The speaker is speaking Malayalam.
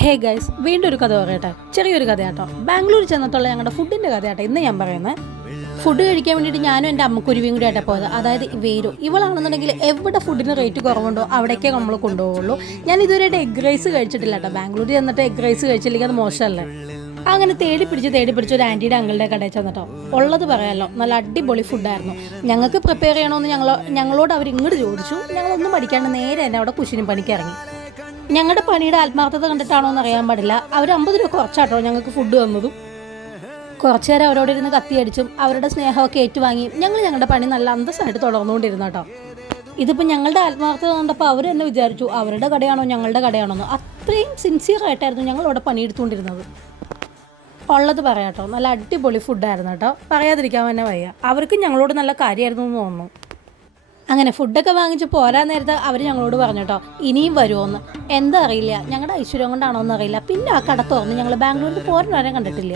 ഹേ ഗൈസ്, വീണ്ടും ഒരു കഥ പറയട്ടെ. ചെറിയൊരു കഥയാട്ടോ. ബാംഗ്ലൂർ ചെന്നിട്ടുള്ള ഞങ്ങളുടെ ഫുഡിൻ്റെ കഥയാട്ടോ ഇന്ന് ഞാൻ പറയുന്നത്. ഫുഡ് കഴിക്കാൻ വേണ്ടിയിട്ട് ഞാനും എൻ്റെ അമ്മക്കുരുവിയും കൂടി ആയിട്ടാണ് പോയത്. അതായത് വേരു ഇവളാണെന്നുണ്ടെങ്കിൽ എവിടെ ഫുഡിന് റേറ്റ് കുറവുണ്ടോ അവിടേക്കേ നമ്മൾ കൊണ്ടുപോകുള്ളൂ. ഞാൻ ഇതുവരെയായിട്ട് എഗ് റൈസ് കഴിച്ചിട്ടില്ല കേട്ടോ. ബാംഗ്ലൂരിൽ ചെന്നിട്ട് എഗ് റൈസ് കഴിച്ചില്ലെങ്കിൽ അത് മോശമല്ലേ. അങ്ങനെ തേടി പിടിച്ച് ഒരു ആൻറ്റിയുടെ അങ്കിളുടെ കടയിൽ ചെന്നിട്ടോ. ഉള്ളത് പറയാമല്ലോ, നല്ല അടിപൊളി ഫുഡായിരുന്നു. ഞങ്ങൾക്ക് പ്രിപ്പയർ ചെയ്യണമെന്ന് ഞങ്ങളോട് അവർ ഇങ്ങോട്ട് ചോദിച്ചു. ഞങ്ങളൊന്നും പഠിക്കാണ്ട് നേരെ തന്നെ അവിടെ കുശിനും പണിക്ക് ഇറങ്ങി. ഞങ്ങളുടെ പണിയുടെ ആത്മാർത്ഥത കണ്ടിട്ടാണോ എന്ന് അറിയാൻ പാടില്ല, അവർ 50 രൂപ കുറച്ചാട്ടോ ഞങ്ങൾക്ക് ഫുഡ് തന്നതും. കുറച്ചു നേരം അവരോട് ഇരുന്ന് കത്തിയടിച്ചും അവരുടെ സ്നേഹമൊക്കെ ഏറ്റുവാങ്ങിയും ഞങ്ങളുടെ പണി നല്ല അന്തസ്സായിട്ട് തുടർന്നുകൊണ്ടിരുന്നു കേട്ടോ. ഇതിപ്പോൾ ഞങ്ങളുടെ ആത്മാർത്ഥത കണ്ടപ്പോൾ അവർ തന്നെ വിചാരിച്ചു അവരുടെ കടയാണോ ഞങ്ങളുടെ കടയാണോ എന്ന്. അത്രയും സിൻസിയർ ആയിട്ടായിരുന്നു ഞങ്ങളവിടെ പണിയെടുത്തുകൊണ്ടിരുന്നത്. ഉള്ളത് പറയാട്ടോ, നല്ല അടിപൊളി ഫുഡായിരുന്നു കേട്ടോ. പറയാതിരിക്കാൻ തന്നെ വയ്യ. അവർക്കും ഞങ്ങളോട് നല്ല കാര്യമായിരുന്നു എന്ന് തോന്നുന്നു. അങ്ങനെ ഫുഡൊക്കെ വാങ്ങിച്ച് പോരാൻ നേരത്തെ അവർ ഞങ്ങളോട് പറഞ്ഞു കേട്ടോ, ഇനിയും വരുമോയെന്ന്. എന്താ അറിയില്ല, ഞങ്ങളുടെ ഐശ്വര്യം കൊണ്ടാണോ എന്നറിയില്ല. പിന്നെ ആ കട തുറന്ന് ഞങ്ങൾ ബാംഗ്ലൂരിൽ പോരാൻ വരെ കണ്ടിട്ടില്ല.